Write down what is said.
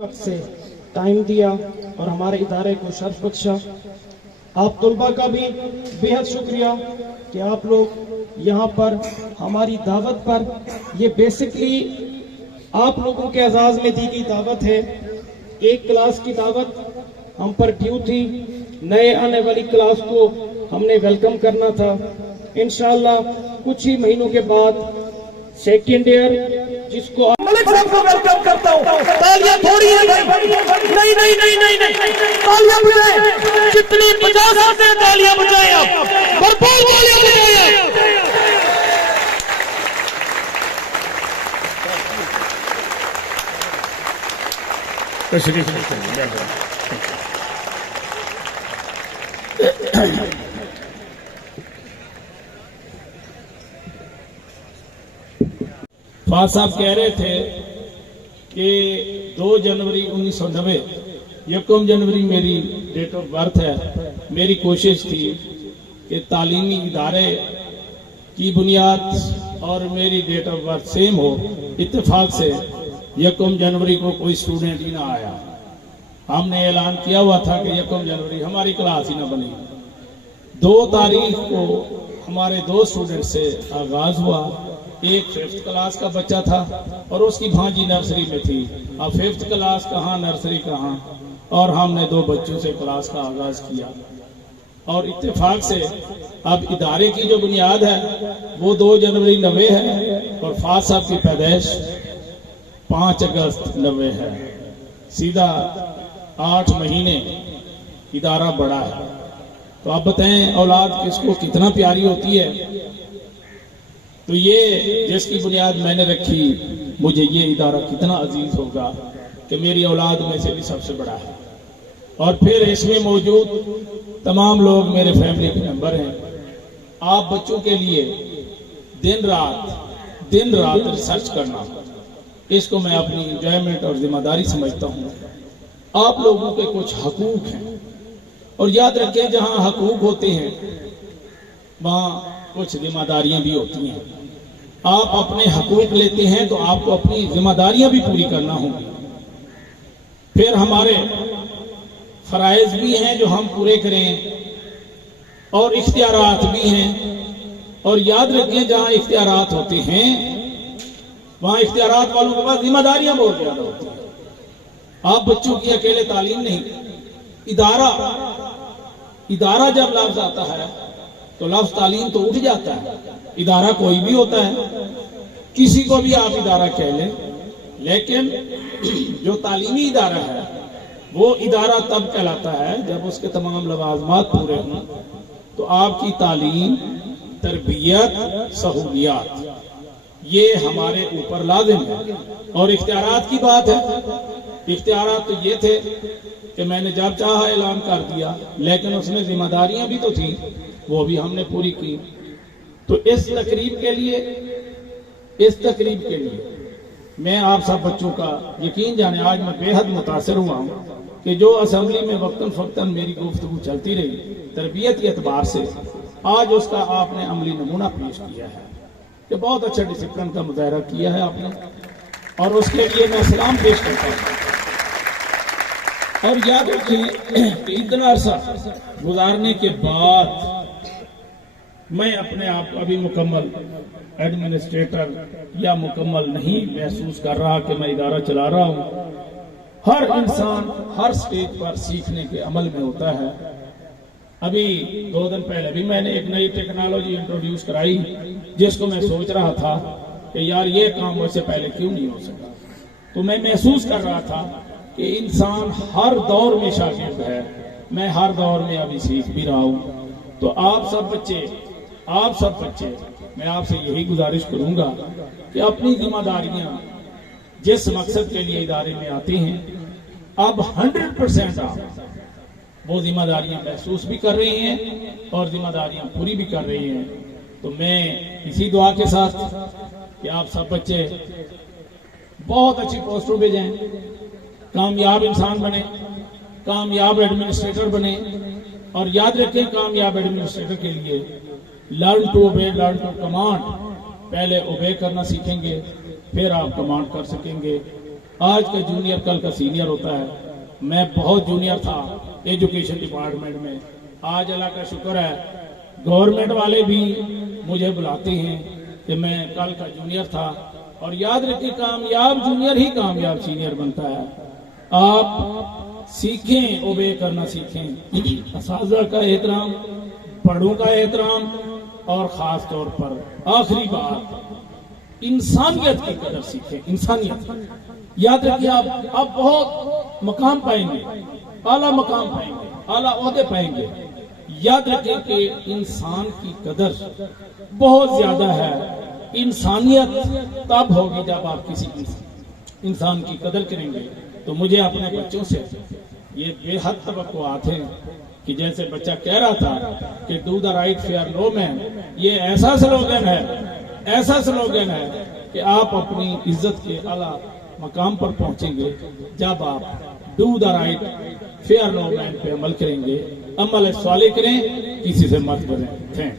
वक्त से टाइम दिया और हमारे इदारे को शर्फ बख्शा। आप तुलबा का भी बेहद शुक्रिया कि आप लोग यहाँ पर हमारी दावत पर, ये बेसिकली आप लोगों के एजाज में दी गई दावत है। एक क्लास की दावत हम पर ड्यू थी, नए आने वाली क्लास को हमने वेलकम करना था। इंशाअल्लाह कुछ ही महीनों के बाद सेकेंड ईयर, जिसको मलिक साहब को वेलकम करता हूँ। तालियां थोड़ी है भाई, नहीं नहीं नहीं नहीं नहीं, तालियां बजाएं, जितनी बजा सकते हैं तालियां बजाएं, आप भरपूर तालियां बजाएं। फाज साहब कह रहे थे कि 2 जनवरी 1990 1 जनवरी मेरी डेट ऑफ बर्थ है। मेरी कोशिश थी कि तालीमी इदारे की बुनियाद और मेरी डेट ऑफ बर्थ सेम हो। इत्तेफाक से 1 जनवरी को कोई स्टूडेंट ही ना आया। हमने ऐलान किया हुआ था कि 1 जनवरी हमारी क्लास ही ना बनी। 2 तारीख को हमारे 2 स्टूडेंट से आगाज हुआ। एक 5th क्लास का बच्चा था और उसकी भांजी नर्सरी में थी। अब 5th क्लास कहाँ, नर्सरी कहाँ, और हमने 2 बच्चों से क्लास का आगाज किया। और इत्तेफाक से अब इदारे की जो बुनियाद है वो 2 जनवरी 90 है और फाज साहब की पैदाइश 5 अगस्त 90 है। सीधा 8 महीने इदारा बड़ा है। तो आप बताएं औलाद किसको कितना प्यारी होती है। तो ये जिसकी बुनियाद मैंने रखी, मुझे ये इदारा कितना अजीज होगा कि मेरी औलाद में से भी सबसे बड़ा है। और फिर इसमें मौजूद तमाम लोग मेरे फैमिली के मेंबर हैं। आप बच्चों के लिए दिन रात रिसर्च करना, इसको मैं अपनी एंजॉयमेंट और जिम्मेदारी समझता हूँ। आप लोगों के कुछ हकूक हैं और याद रखें जहाँ हकूक होते हैं वहाँ कुछ जिम्मेदारियां भी होती हैं। आप अपने हकूक लेते हैं तो आपको अपनी जिम्मेदारियां भी पूरी करना होगी। फिर हमारे फराइज भी हैं जो हम पूरे करें और इख्तियारात भी हैं। और याद रखें जहां इख्तियारात होते हैं वहां इख्तियारात वालों के पास जिम्मेदारियां बहुत ज्यादा होती हैं। आप बच्चों की अकेले तालीम नहीं, इदारा जब लफ्ज आता है तो लफ्ज तालीम तो उठ जाता है। इदारा कोई भी होता है, किसी को भी आप इदारा कह लें, लेकिन जो तालीमी इदारा है वो इदारा तब कहलाता है जब उसके तमाम लवाजमात पूरे हों। तो आपकी तालीम, तरबियत, सहूलियात ये हमारे ऊपर लाजिम है। और इख्तियारात की बात है, इख्तियारात तो ये थे कि मैंने जब चाहा ऐलान कर दिया, लेकिन उसमें जिम्मेदारियां भी तो थी, वो भी हमने पूरी की। तो इस तकरीब के लिए मैं आप सब बच्चों का यकीन जाने, आज मैं बेहद मुतासिर हुआ हूँ कि जो असेंबली में वक्तन फक्तन मेरी गुफ्तगू चलती रही तरबियत के एतबार से, आज उसका आपने अमली नमूना पेश किया है कि बहुत अच्छा डिसिप्लिन का मुजाहरा किया है आपने, और उसके लिए मैं सलाम पेश करता हूँ। और याद रखें कि इतना अरसा गुजारने के बाद मैं अपने आप को अभी मुकम्मल एडमिनिस्ट्रेटर या मुकम्मल नहीं महसूस कर रहा कि मैं इदारा चला रहा हूं। हर इंसान हर स्टेज पर सीखने के अमल में होता है। अभी 2 दिन पहले भी मैंने एक नई टेक्नोलॉजी इंट्रोड्यूस कराई, जिसको मैं सोच रहा था कि यार ये काम मुझसे पहले क्यों नहीं हो सका। तो मैं महसूस कर रहा था कि इंसान हर दौर में शागिर्द है। मैं हर दौर में अभी सीख भी रहा हूं। तो आप सब बच्चे मैं आपसे यही गुजारिश करूंगा कि अपनी जिम्मेदारियां जिस मकसद के लिए इदारे में आते हैं, अब 100% आप वो जिम्मेदारियां महसूस भी कर रहे हैं और जिम्मेदारियां पूरी भी कर रहे हैं। तो मैं इसी दुआ के साथ कि आप सब बच्चे बहुत अच्छी पोस्टों पे जाएं, कामयाब इंसान बने, कामयाब एडमिनिस्ट्रेटर बने। और याद रखें कामयाब एडमिनिस्ट्रेटर के लिए learn to obey, learn to command. पहले ओबे करना सीखेंगे, फिर आप कमांड कर सकेंगे। आज का जूनियर कल का सीनियर होता है। मैं बहुत जूनियर था एजुकेशन डिपार्टमेंट में, आज अल्लाह का शुक्र है गवर्नमेंट वाले भी मुझे बुलाते हैं कि मैं कल का जूनियर था। और याद रखिए, कामयाब जूनियर ही कामयाब सीनियर बनता है। आप सीखें, ओबे करना सीखें, असाज़ा का एहतराम, बड़ों का एहतराम, और खास तौर पर आखिरी बात इंसानियत की कदर सीखें। इंसानियत याद रखिए, आप बहुत मकाम पाएंगे, आला मकाम पाएंगे, आला ओहदे पाएंगे। याद रखिए कि इंसान की कदर बहुत ज्यादा है। इंसानियत तब होगी जब आप किसी इंसान की कदर करेंगे। तो मुझे अपने बच्चों से ये बेहद तवक्कुआत हैं कि जैसे बच्चा कह रहा था कि do the right fear no man, ये ऐसा स्लोगन है, ऐसा स्लोगन है कि आप अपनी इज्जत के आला मकाम पर पहुंचेंगे जब आप do the right fear no man पे अमल करेंगे। अमल साले करें, किसी से मत बने। थैंक